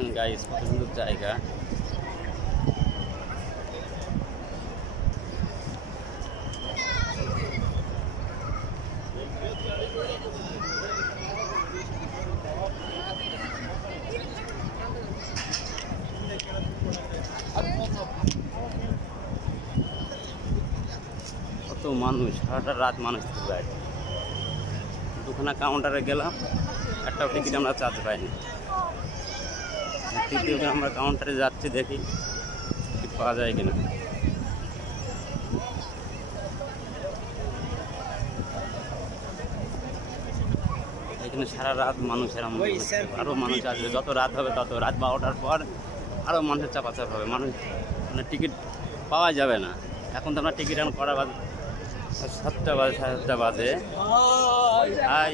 দেখেন গাইস কত সুন্দর জায়গা। কত মানুষ, সারাটা রাত মানুষ থাকবে। দুখানা কাউন্টারে গেলাম, একটাও টিকিট আমরা চার্জ পাইনি। তৃতীয়ত আমরা কাউন্টারে যাচ্ছি, দেখি টিকিট পাওয়া যায় কিনা। এখানে সারা রাত মানুষের আরও মানুষ আসবে, যত রাত হবে তত, রাত 12টার পর আরও মানুষের চাপাচাপ হবে। মানুষ মানে টিকিট পাওয়া যাবে না। এখন তো আমরা টিকিট এখন করা বাজে 7টা বাজে, 7:30 বাজে। হাই